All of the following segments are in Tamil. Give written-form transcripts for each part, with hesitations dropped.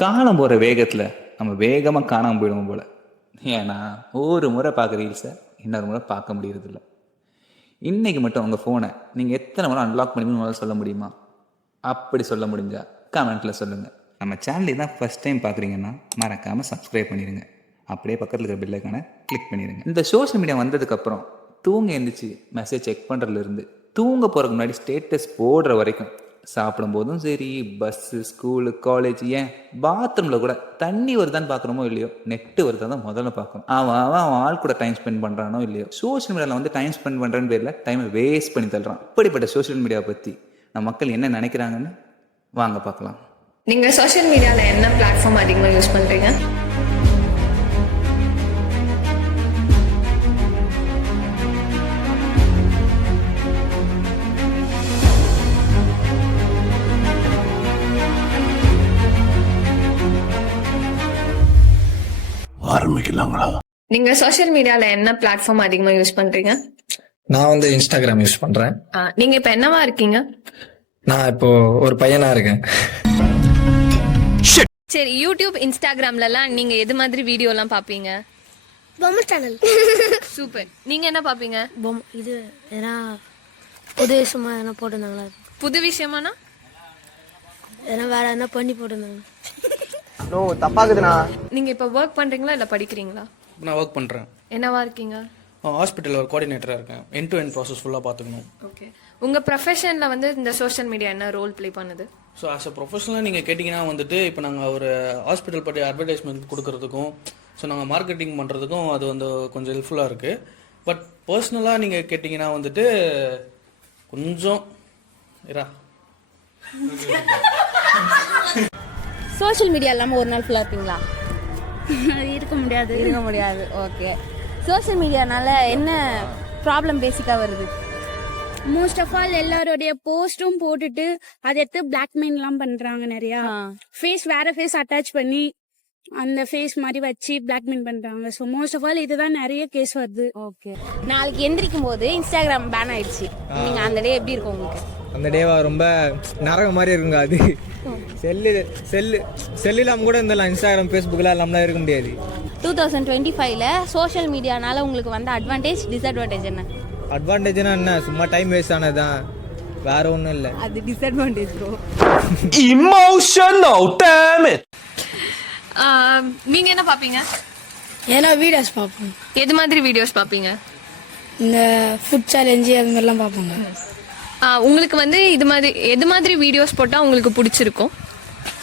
காலம் போகிற வேகத்தில் நம்ம வேகமாக காணாமல் போயிடுவோம் போல். ஏன்னா ஒரு முறை பார்க்குற ரீல்ஸை இன்னொரு முறை பார்க்க முடியறதில்ல. இன்றைக்கி மட்டும் உங்கள் ஃபோனை நீங்கள் எத்தனை முறை அன்லாக் பண்ணி சொல்ல முடியுமா? அப்படி சொல்ல முடிஞ்சால் கமெண்ட்டில் சொல்லுங்கள். நம்ம சேனல் தான் ஃபஸ்ட் டைம் பார்க்குறீங்கன்னா மறக்காமல் சப்ஸ்கிரைப் பண்ணிடுங்க. அப்படியே பக்கத்தில் இருக்கிற பெல்லைக்கான கிளிக் பண்ணிடுங்க. இந்த சோஷியல் மீடியா வந்ததுக்கப்புறம் தூங்க எழுந்திரிச்சு மெசேஜ் செக் பண்ணுறதுலேருந்து தூங்க போகிறதுக்கு முன்னாடி ஸ்டேட்டஸ் போடுற வரைக்கும், சாப்பிடும்போதும் சரி, பஸ்ஸு, ஸ்கூலு, காலேஜ், ஏன் பாத்ரூமில் கூட தண்ணி வருதான்னு பார்க்குறோமோ இல்லையோ, நெட்டு வருதா தான் முதல்ல பார்க்கணும். அவன் ஆள் கூட டைம் ஸ்பெண்ட் பண்ணுறானோ இல்லையோ, சோஷியல் மீடியாவில் வந்து டைம் ஸ்பெண்ட் பண்ணுறேன்னு பேரில் டைமை வேஸ்ட் பண்ணி தள்ளுறான். இப்படிப்பட்ட சோஷியல் மீடியாவை பற்றி நம்ம மக்கள் என்ன நினைக்கிறாங்கன்னு வாங்க பார்க்கலாம். நீங்கள் சோஷியல் மீடியாவில் என்ன பிளாட்ஃபார்ம் அதிகமாக யூஸ் பண்ணுறீங்க? ஆரம்பிக்கலாங்களா? நீங்க சோஷியல் மீடியால என்ன பிளாட்ஃபார்ம் அதிகமா யூஸ் பண்றீங்க? நான் வந்து இன்ஸ்டாகிராம் யூஸ் பண்றேன். நீங்க இப்ப என்னவா இருக்கீங்க? நான் இப்போ ஒரு பையனா இருக்கேன். சரி, யூடியூப், இன்ஸ்டாகிராம்ல எல்லாம் நீங்க எது மாதிரி வீடியோ எல்லாம் பாப்பீங்க? பொம்மை சேனல். சூப்பர். நீங்க என்ன பாப்பீங்க? இது ஏன்னா புது விஷயமா என்ன போட்டிருந்தாங்களா? புது விஷயமானா ஏன்னா வேற என்ன பண்ணி போட்டிருந்தாங்க. நோ தப்பாகுதுண்ணா. நீங்க இப்ப ஒர்க் பண்றீங்களா இல்ல படிக்கிறீங்களா? நான் ஒர்க் பண்ணுறேன். என்னவா இருக்கீங்க? ஹாஸ்பிட்டலில் ஒரு கோஆர்டினேட்டராக இருக்கேன். எண்ட் டு எண்ட் ப்ராசஸ் ஃபுல்லாக பார்த்துக்கணும். ஓகே. உங்க ப்ரொஃபஷனில் வந்து இந்த சோஷியல் மீடியா என்ன ரோல் ப்ளே பண்ணுது? ஸோ ஆஸ் அ ப்ரொஃபஷனலாக நீங்கள் கேட்டிங்கன்னா வந்துட்டு இப்போ நாங்கள் ஒரு ஹாஸ்பிட்டல் பற்றி அட்வர்டைஸ்மெண்ட் கொடுக்கறதுக்கும், ஸோ நாங்கள் மார்க்கெட்டிங் பண்ணுறதுக்கும் அது வந்து கொஞ்சம் ஹெல்ப்ஃபுல்லாக இருக்குது. பட் பர்சனலாக நீங்கள் கேட்டிங்கன்னா வந்துட்டு கொஞ்சம் சோஷியல் மீடியா இல்லாமல் ஒரு நாள் ஃபுல்லாக இருப்பீங்களா? இருக்க முடியாது. இருக்க முடியாது. ஓகே. சோஷியல் மீடியானால என்ன ப்ராப்ளம் பேசிக்காக வருது? மோஸ்ட் ஆஃப் ஆல் எல்லாரோடைய போஸ்டும் போட்டுட்டு அதை எடுத்து பிளாக்மெயில்லாம் பண்றாங்க. நிறைய ஃபேஸ் வேற ஃபேஸ் அட்டாச் பண்ணி அந்த ஃபேஸ் மாதிரி வச்சு பிளாக்மெயில் பண்றாங்க. ஸோ மோஸ்ட் ஆஃப் ஆல் இதுதான் நிறைய கேஸ் வருது. ஓகே. நாளைக்கு எந்திரிக்கும் போது இன்ஸ்டாகிராம் பேன் ஆயிடுச்சு, நீங்க அந்த டே எப்படி இருக்கும் உங்களுக்கு? அந்த டேவா ரொம்ப நரகம் மாதிரி இருக்குங்க. அது செல்லு இல்லாமல் கூட இருந்தலாம். இன்ஸ்டாகிராம், ஃபேஸ்புக்கில் இல்லாமலாம் இருக்க முடியாது. 2025ல சோஷியல் மீடியானால உங்களுக்கு வந்த அட்வான்டேஜ், டிஸ்அட்வான்டேஜ் என்ன? அட்வான்டேஜ்னா என்ன, சும்மா டைம் வேஸ்ட் ஆனதுதான், வேற ஒன்றும் இல்லை. அது disadvantage bro. Emotional dam it. நீங்க என்ன பாப்பீங்க? ஏன்னா வீடியோஸ் பார்ப்போம். எது மாதிரி வீடியோஸ் பாப்பீங்க? இந்த ஃபுட் சேலஞ்சு அது மாதிரிலாம் பார்ப்போங்க. உங்களுக்கு வந்து எது மாதிரி வீடியோஸ் போட்டால் உங்களுக்கு பிடிச்சிருக்கும்?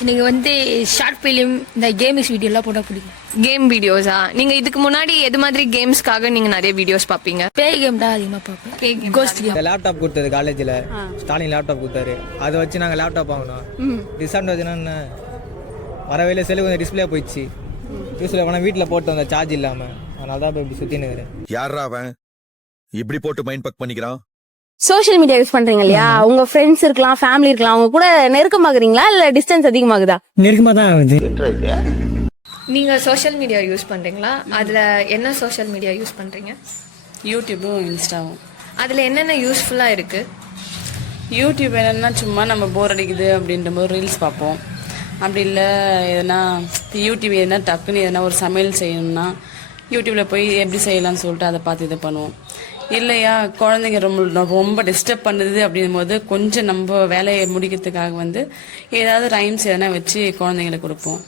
எனக்கு வந்து ஷார்ட் ஃபிலிம், இந்த கேம்ஸ் வீடியோலாம் போட்டால் பிடிக்கும். கேம் வீடியோஸா? நீங்கள் இதுக்கு முன்னாடி எது மாதிரி கேம்ஸ்க்காக நீங்கள் நிறைய வீடியோஸ் பார்ப்பீங்க? பேய் கேம் தான் அதிகமாக பார்ப்பேன். Cost game. லேப்டாப் கொடுத்தது காலேஜில், ஸ்டாலின் லேப்டாப் கொடுத்தாரு. அதை வச்சு நாங்கள் லேப்டாப் வாங்கினோம். டிஸ்அட்வான்டேஜ்னா என்ன, வரவேல செல்லு கொஞ்சம் டிஸ்பிளே போயிடுச்சு. யூஸில் வேணா வீட்டில் போட்டு வந்த சார்ஜ் இல்லாமல், அதனால தான் இப்போ இப்படி சுற்றினுக்கிறேன். யாரா அவன் இப்படி போட்டு மைண்ட் பக் பண்ணிக்கிறான்? சோஷியல் மீடியா யூஸ் பண்றீங்க இல்லையா, உங்க ஃப்ரெண்ட்ஸ் இருக்கலாம், ஃபேமிலி இருக்கலாம், அவங்க கூட நெருக்கமாகறீங்களா இல்ல டிஸ்டன்ஸ் அதிகமாகுதா? நெருக்கமாக தான் ஆகுது. நீங்கள் சோஷியல் மீடியா யூஸ் பண்ணுறீங்களா? அதில் என்ன சோஷியல் மீடியா யூஸ் பண்ணுறீங்க? யூடியூப்பும் இன்ஸ்டாவும். அதில் என்னென்ன யூஸ்ஃபுல்லாக இருக்குது? யூடியூப் என்னென்னா சும்மா நம்ம போர் அடிக்குது அப்படின்ற போது ரீல்ஸ் பார்ப்போம். அப்படி இல்லை எதனா யூடியூப் எதனா டக்குன்னு எதனா ஒரு சமையல் செய்யணும்னா யூடியூப்பில் போய் எப்படி செய்யலாம்னு சொல்லிட்டு அதை பார்த்து இது பண்ணுவோம். இல்லையா குழந்தைங்க ரொம்ப டிஸ்டர்ப் பண்ணுது அப்படின் போது கொஞ்சம் நம்ம வேலையை முடிக்கிறதுக்காக வந்து ஏதாவது ரைம்ஸ் எதனா வச்சு குழந்தைங்களுக்கு கொடுப்போம்.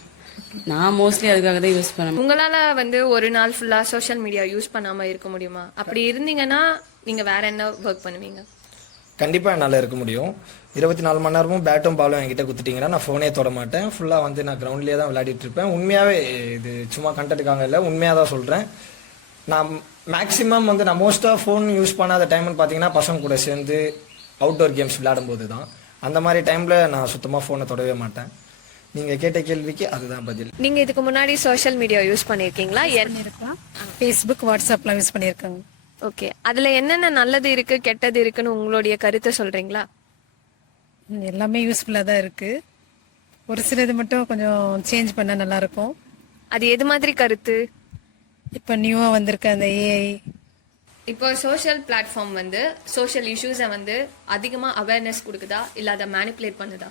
நான் மோஸ்ட்லி அதுக்காக தான் யூஸ் பண்ணுவேன். உங்களால் வந்து ஒரு நாள் ஃபுல்லாக சோஷியல் மீடியா யூஸ் பண்ணாமல் இருக்க முடியுமா? அப்படி இருந்தீங்கன்னா நீங்கள் வேற என்ன ஒர்க் பண்ணுவீங்க? கண்டிப்பாக என்னால் இருக்க முடியும். 24 மணி நேரமும் பேட்டும் பாலும் என்கிட்ட குத்துட்டிங்கன்னா நான் ஃபோனே தொட மாட்டேன். ஃபுல்லாக வந்து நான் கிரவுண்ட்லேயே தான் விளையாடிட்டு இருப்பேன். உண்மையாகவே இது சும்மா கண்டென்ட்டுக்காக இல்லை, உண்மையாக தான் சொல்கிறேன். நான் மேக்ஸிமம் வந்து நான் மோஸ்ட்டாக ஃபோன் யூஸ் பண்ணாத டைம்னு பார்த்தீங்கன்னா பசங்க கூட சேர்ந்து அவுட்டோர் கேம்ஸ் விளையாடும்போது தான். அந்த மாதிரி டைமில் நான் சுத்தமாக ஃபோனை தொடவே மாட்டேன். நீங்கள் கேட்ட கேள்விக்கு அதுதான் பதில். நீங்கள் இதுக்கு முன்னாடி சோஷியல் மீடியா யூஸ் பண்ணியிருக்கீங்களா? ஃபேஸ்புக், வாட்ஸ்அப்லாம் யூஸ் பண்ணியிருக்காங்க. ஓகே. அதில் என்னென்ன நல்லது இருக்குது, கெட்டது இருக்குன்னு உங்களுடைய கருத்தை சொல்கிறீங்களா? எல்லாமே யூஸ்ஃபுல்லாக தான் இருக்குது. ஒரு சிலது மட்டும் கொஞ்சம் சேஞ்ச் பண்ணால் நல்லாயிருக்கும். அது எது மாதிரி கருத்து? இப்போ நியூவாக வந்திருக்க அந்த ஏஐ, இப்போ சோஷியல் பிளாட்ஃபார்ம் வந்து சோஷியல் இஷ்யூஸை வந்து அதிகமாக அவேர்னஸ் கொடுக்குதா இல்லை அதை மேனிப்புலேட் பண்ணுதா?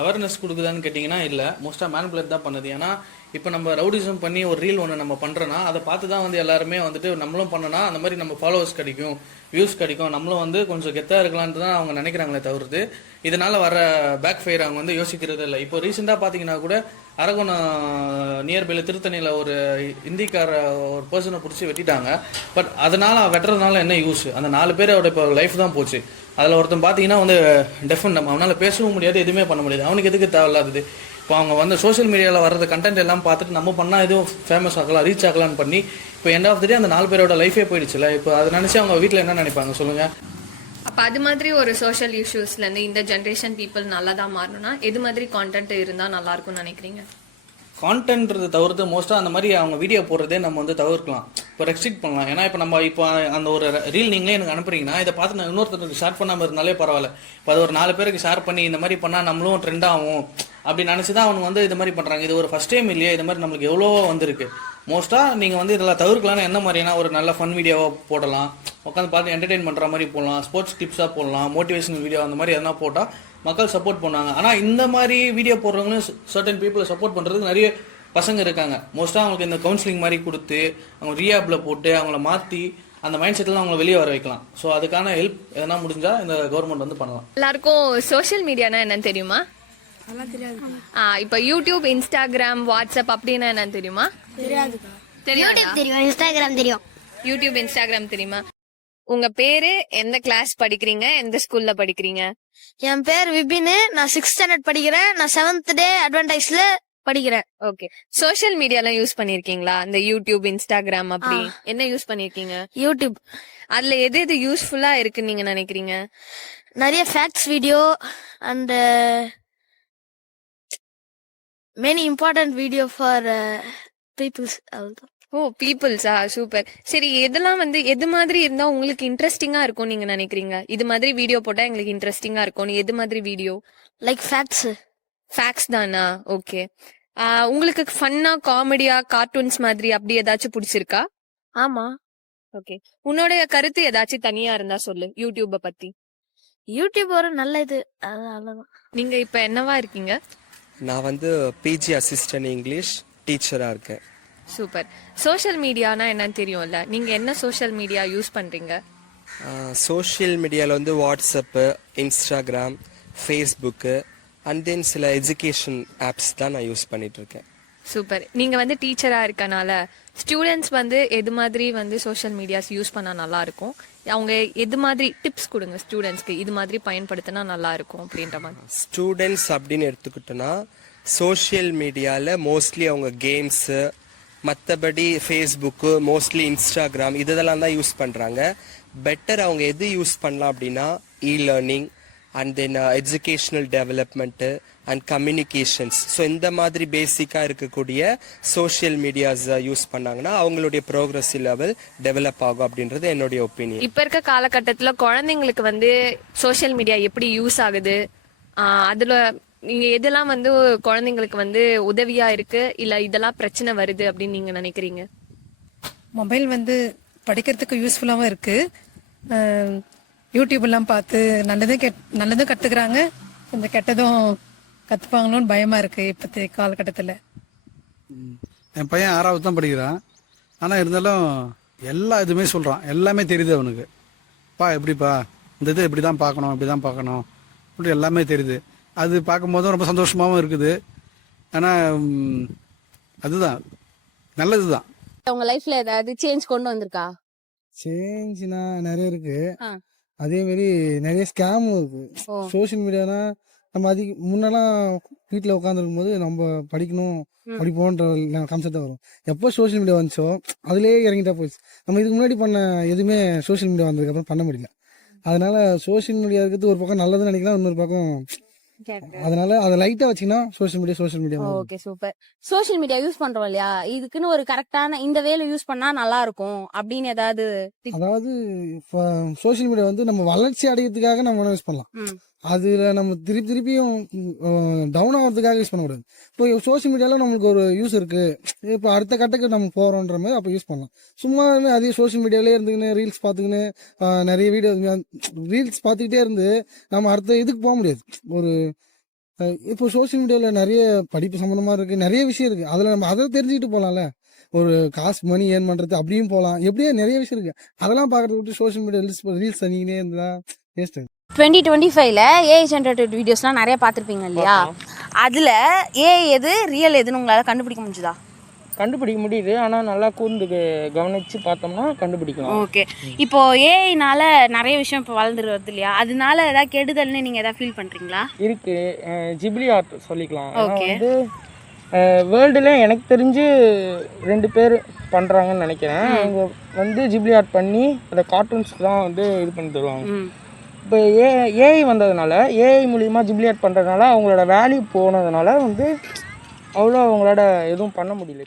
அவேர்னஸ் கொடுக்குதான்னு கேட்டிங்கன்னா இல்லை, மோஸ்ட்டாக மேனிபுலேட் தான் பண்ணுது. ஏன்னா இப்போ நம்ம ரவுடிசம் பண்ணி ஒரு ரீல் ஒன்று நம்ம பண்ணுறோன்னா அதை பார்த்து தான் வந்து எல்லாருமே வந்துட்டு நம்மளும் பண்ணனா அந்த மாதிரி நம்ம ஃபாலோவர்ஸ் கிடைக்கும், வியூஸ் கிடைக்கும், நம்மளும் வந்து கொஞ்சம் கெத்தாக இருக்கலான்ட்டு தான் அவங்க நினைக்கிறாங்களே தவிர்த்து இதனால் வர பேக் ஃபயர் அவங்க வந்து யோசிக்கிறது இல்லை. இப்போ ரீசெண்டாக பார்த்தீங்கன்னா கூட அரகோணம் நியர்பைல திருத்தணியில் ஒரு இந்திக்கார ஒரு பர்சனை பிடிச்சி வெட்டிட்டாங்க. பட் அதனால் வெட்டுறதுனால என்ன யூஸ்? அந்த 4 பேரோட இப்போ லைஃப் தான் போச்சு. அதில் ஒருத்தன் பார்த்தீங்கன்னா வந்து டெஃபன், அவனால் பேசவும் முடியாது, எதுவுமே பண்ண முடியாது. அவனுக்கு எதுக்கு தேவையில்லாதது? இப்போ அவங்க வந்து சோஷியல் மீடியாவில் வர்றது கண்டென்ட் எல்லாம் பார்த்துட்டு நம்ம பண்ணால் எதுவும் ஃபேமஸ் ஆகலாம், ரீச் ஆகலான்னு பண்ணி இப்போ எண்ட் ஆஃப் த டே அந்த 4 பேரோட லைஃபே போயிடுச்சுல. இப்போ அதை நினச்சி அவங்க வீட்டில் என்ன நினைப்பாங்க சொல்லுங்கள்? அப்ப அது மாதிரி ஒரு சோஷியல் இஷ்யூஸ்ல இருந்து இந்த ஜென்ரேஷன் பீப்புள் நல்லா தான் மாறணும்னா எது மாதிரி கான்டென்ட் இருந்தா நல்லா இருக்கும்னு நினைக்கிறீங்க? கான்டென்ட்றது தவிர்த்து மோஸ்ட்டாக அந்த மாதிரி அவங்க வீடியோ போடுறதே நம்ம வந்து தவிர்க்கலாம், இப்போ ரெஸ்ட்ரிக்ட் பண்ணலாம். ஏன்னா இப்போ அந்த ஒரு ரீல் நீங்களே எனக்கு அனுப்புறீங்கன்னா இதை பார்த்து நான் இன்னொருத்தருக்கு ஷேர் பண்ணாமல் இருந்தாலே பரவாயில்ல. இப்போ அது ஒரு 4 பேருக்கு ஷேர் பண்ணி இந்த மாதிரி பண்ணால் நம்மளும் ட்ரெண்ட் ஆகும் அப்படி நினச்சி தான் அவங்க வந்து இது மாதிரி பண்ணுறாங்க. இது ஒரு ஃபஸ்ட் டைம் இல்லையா, இது மாதிரி நம்மளுக்கு எவ்வளோ வந்திருக்கு. மோஸ்ட்டாக நீங்கள் வந்து இதெல்லாம் தவிர்க்கலாம்னு என்ன மாதிரினா ஒரு நல்ல ஃபன் வீடியோவாக போடலாம், உட்காந்து பார்த்து என்டர்டெயின் பண்ணுற மாதிரி போடலாம், ஸ்போர்ட்ஸ் டிப்ஸாக போடலாம், மோட்டிவேஷனல் வீடியோ அந்த மாதிரி எதனா போட்டால் மக்கள் சப்போர்ட் பண்ணுவாங்க. ஆனால் இந்த மாதிரி வீடியோ போடுறவங்களும் சர்டன் பீப்புளை சப்போர்ட் பண்ணுறதுக்கு நிறைய பசங்க இருக்காங்க. மோஸ்ட்டாக அவங்களுக்கு இந்த கவுன்சிலிங் மாதிரி கொடுத்து அவங்க ரீஹாப்பில் போட்டு அவங்கள மாற்றி அந்த மைண்ட் செட்டில் அவங்கள வெளியே வர வைக்கலாம். ஸோ அதுக்கான ஹெல்ப் எதனா முடிஞ்சால் இந்த கவர்மெண்ட் வந்து பண்ணலாம். எல்லாருக்கும் சோஷியல் மீடியானா என்னன்னு தெரியுமா? இப்ப யூடியூப், இன்ஸ்டாகிராம், வாட்ஸ்அப் அப்படின்னா என்னன்னு தெரியுமா? தெரியும். இன்ஸ்டாகிராம் தெரியும். யூடியூப், இன்ஸ்டாகிராம் தெரியுமா? உங்க பேரு, எந்த கிளாஸ் படிக்கிறீங்க, எந்த ஸ்கூல்ல படிக்கிறீங்க? என் பேர் விபின், நான் 6th ஸ்டாண்டர்ட் படிக்கிறேன். நான் 7th டே அட்வான்டைஸ்ல படிக்கிறேன். ஓகே. சோஷியல் மீடியாலாம் யூஸ் பண்ணிருக்கீங்களா? இந்த யூடியூப், இன்ஸ்டாகிராம் அப்படி என்ன யூஸ் பண்ணிருக்கீங்க? யூடியூப் அதுல எது எது யூஸ்ஃபுல்லா இருக்குன்னு நீங்க நினைக்கிறீங்க? நிறைய facts video and many important video for peoples. ஓ, பீப்புள்ஸா? சூப்பர். சரி, எதெல்லாம் வந்து எது மாதிரி இருந்தா உங்களுக்கு இன்ட்ரெஸ்டிங்கா இருக்கும் நீங்க நினைக்கிறீங்க? இது மாதிரி வீடியோ போட்டா எங்களுக்கு இன்ட்ரெஸ்டிங்கா இருக்கும். எது மாதிரி வீடியோ? லைக் ஃபேக்ட்ஸ் தானா? ஓகே. உங்களுக்கு ஃபன்னா, காமெடியா, கார்ட்டூன்ஸ் மாதிரி அப்படி ஏதாச்சும் பிடிச்சிருக்கா? ஆமா. ஓகே. உன்னோட கருத்து ஏதாச்சும் தனியா இருந்தா சொல்லு யூடியூப பத்தி. யூடியூப் ஒரு நல்ல இது, அவ்வளவுதான். நீங்க இப்ப என்னவா இருக்கீங்க? நான் வந்து பிஜி அசிஸ்டன்ட் இங்கிலீஷ் டீச்சரா இருக்கேன். சூப்பர். சோஷியல் மீடியானா என்னன்னு தெரியும்ல, நீங்க என்ன சோஷியல் மீடியா யூஸ் பண்றீங்க? சோஷியல் மீடியாவில் வந்து WhatsApp, Instagram, Facebook and then சில எஜுகேஷன் ஆப்ஸ் தான் நான் யூஸ் பண்ணிட்டு இருக்கேன். சூப்பர். நீங்க வந்து டீச்சரா இருக்கனால ஸ்டூடெண்ட்ஸ் வந்து எது மாதிரி வந்து சோஷியல் மீடியாஸ் யூஸ் பண்ணா நல்லா இருக்கும், அவங்க எது மாதிரி டிப்ஸ் கொடுங்க ஸ்டூடெண்ட்ஸ்க்கு, இது மாதிரி பயன்படுத்தினா நல்லா இருக்கும் அப்படின்ற மாதிரி. ஸ்டூடெண்ட்ஸ் அப்படின்னு எடுத்துக்கிட்டோன்னா சோஷியல் மீடியாவில் மோஸ்ட்லி அவங்க கேம்ஸு, மற்றபடி ஃபேஸ்புக்கு, மோஸ்ட்லி இன்ஸ்டாகிராம் இதெல்லாம் தான் யூஸ் பண்ணுறாங்க. பெட்டர் அவங்க எது யூஸ் பண்ணலாம் அப்படின்னா learning and then educational development and communications. So இந்த மாதிரி பேசிக்காக இருக்கக்கூடிய சோஷியல் மீடியாஸ் யூஸ் பண்ணாங்கன்னா அவங்களுடைய ப்ரோக்ரஸிவ் லெவல் டெவலப் ஆகும் அப்படின்றது என்னுடைய ஒப்பீனியன். இப்ப இருக்க காலகட்டத்துல குழந்தைங்களுக்கு வந்து சோஷியல் மீடியா எப்படி யூஸ் ஆகுது, அதுல நீங்க எதெல்லாம் வந்து குழந்தைங்களுக்கு வந்து உதவியா இருக்கு, இல்ல இதெல்லாம் பிரச்சனை வருது அப்படின்னு நீங்க நினைக்கிறீங்க? மொபைல் வந்து படிக்கிறதுக்கு யூஸ்ஃபுல்லாகவும் இருக்கு. யூடியூப் எல்லாம் பார்த்து நல்லதும் கத்துக்கிறாங்க, இந்த கெட்டதும் கத்துப்பாங்களோன்னு பயமா இருக்கு இப்போதைய காலகட்டத்தில். என் பையன் 6வது தான் படிக்கிறான். ஆனால் இருந்தாலும் எல்லா இதுவுமே சொல்கிறான், எல்லாமே தெரியுது அவனுக்கு. எப்படிப்பா இந்த இது இப்படி தான் பார்க்கணும், இப்படி தான் பார்க்கணும் அப்படி எல்லாமே தெரியுது. அது பார்க்கும்போதும் ரொம்ப சந்தோஷமாகவும் இருக்குது. ஆனால் அதுதான் நல்லது தான். உங்க லைஃப்ல ஏதாவது சேஞ்ச் கொண்டு வந்திருக்கா? சேஞ்ச்னா நிறைய இருக்கு. அதே மாதிரி நிறைய ஸ்கேமும் இருக்கு. சோஷியல் மீடியானா நம்ம முன்னெல்லாம் வீட்டில் உட்காந்துருக்கும் போது நம்ம படிப்போன்ற கான்செப்ட் வரும். எப்போ சோஷியல் மீடியா வந்துச்சோ அதுலேயே இறங்கிட்டா போயிடுச்சு. நம்ம இதுக்கு முன்னாடி பண்ண எதுவுமே சோஷியல் மீடியா வந்ததுக்கப்புறம் பண்ண முடியல. அதனால சோஷியல் மீடியா இருக்கிறது ஒரு பக்கம் நல்லதுன்னு நினைக்கலாம், இன்னொரு பக்கம் அதனால அதை லைட்டா வச்சீங்கன்னா social media. Okay, super. Social media use பண்றோம் இல்லையா, இதுக்குன்னு ஒரு கரெக்டான இந்த வேலை யூஸ் பண்ணா நல்லா இருக்கும் அப்படின்னு ஏதாவது? அதாவது சோஷியல் மீடியா வந்து நம்ம வளர்ச்சி அடையிறதுக்காக நம்ம யூஸ் பண்ணலாம். அதுல நம்ம திருப்பியும் டவுன் ஆகிறதுக்காக யூஸ் பண்ணக்கூடாது. இப்போ சோஷியல் மீடியால நம்மளுக்கு ஒரு யூஸ் இருக்கு, இப்போ அடுத்த கட்டக்கு நம்ம போறோன்ற மாதிரி அப்போ யூஸ் பண்ணலாம். சும்மா அதே சோஷியல் மீடியாலே இருந்துக்கின்னு ரீல்ஸ் பார்த்துக்கின்னு நிறைய ரீல்ஸ் பார்த்துக்கிட்டே இருந்து நம்ம அடுத்த இதுக்கு போக முடியாது. ஒரு இப்போ சோஷியல் மீடியாவில் நிறைய படிப்பு சம்மந்தமாக இருக்குது, நிறைய விஷயம் இருக்குது. அதில் நம்ம அதை தெரிஞ்சுக்கிட்டு போகலாம்ல. ஒரு காசு மணி ஏர்ன் பண்ணுறது அப்படியும் போகலாம். எப்படியே நிறைய விஷயம் இருக்குது. அதெல்லாம் பார்க்கறத விட்டு சோஷியல் மீடியா ரீல்ஸ் தண்ணிக்கினே இருந்தால் வேஸ்ட்டு. 2025ல ஏஐ ஜென்ரேட்டட் வீடியோஸ்லாம் நிறைய பார்த்துருப்பீங்க இல்லையா? அதில் ஏஐ எது ரியல் எதுன்னு உங்களால் கண்டுபிடிக்க முடிஞ்சுதா? கண்டுபிடிக்க முடியுது, ஆனால் நல்லா கூர்ந்து கவனித்து பார்த்தோம்னா கண்டுபிடிக்கலாம். ஓகே. இப்போ ஏஐனால நிறைய விஷயம் இப்போ வளர்ந்துட்டு வருது இல்லையா? அதனால ஏதாவது கெடுதல்னு நீங்கள் எதாவது ஃபீல் பண்ணுறீங்களா? இருக்குது, ஜிப்லி ஆர்ட் சொல்லிக்கலாம். ஓகே. வந்து வேர்ல்டுல எனக்கு தெரிஞ்சு 2 பேர் பண்ணுறாங்கன்னு நினைக்கிறேன். அவங்க வந்து ஜிப்லி ஆர்ட் பண்ணி அந்த கார்ட்டூன்ஸ்க்கு தான் வந்து இது பண்ணி தருவாங்க. இப்போ ஏஐ வந்ததுனால, ஏஐ மூலிமா ஜிப்லி ஆர்ட் பண்ணுறதுனால அவங்களோட வேல்யூ போனதுனால வந்து அவ்வளோ அவங்களோட எதுவும் பண்ண முடியல.